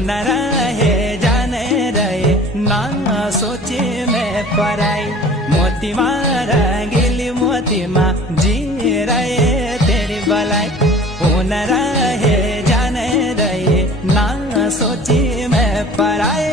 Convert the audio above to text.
न रहे जाने रहे ना सोचे मैं पराई। मोती मारा गिली मोती माँ जी रहे तेरी भलाई। न रहे जाने रहे ना सोची मैं पराई।